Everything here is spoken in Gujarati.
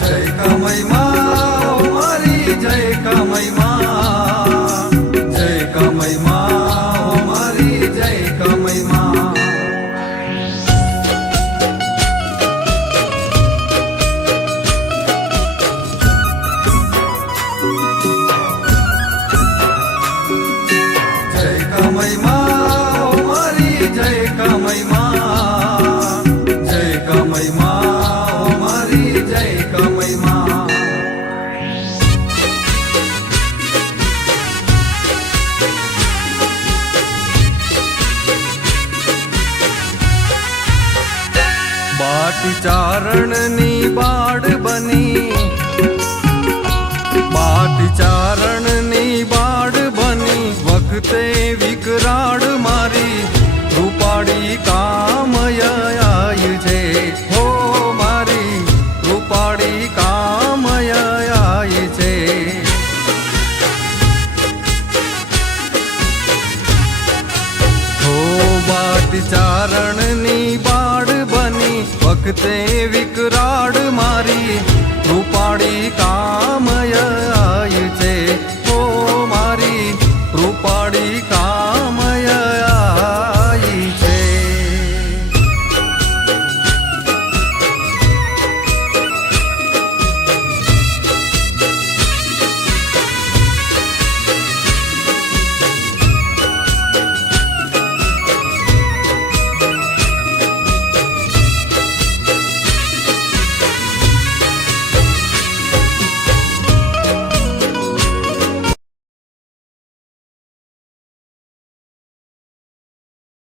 જય કામય માં મારી જય કામય માં જય કામય માં મારી જય કામય માં જય કામય માં મારી જય કામય માં જય કામય માં મારી જય કામય માં બાટી ચારણની બાળ બની બાટી ચારણની બાળ બની વખતે વિકરાળ મારી રૂપાળી કામય આય છે હો મારી રૂપાળી કામય આય છે હો બાટી ચારણની બાળ બની વખતે વિકરાળ મારી રૂપાળી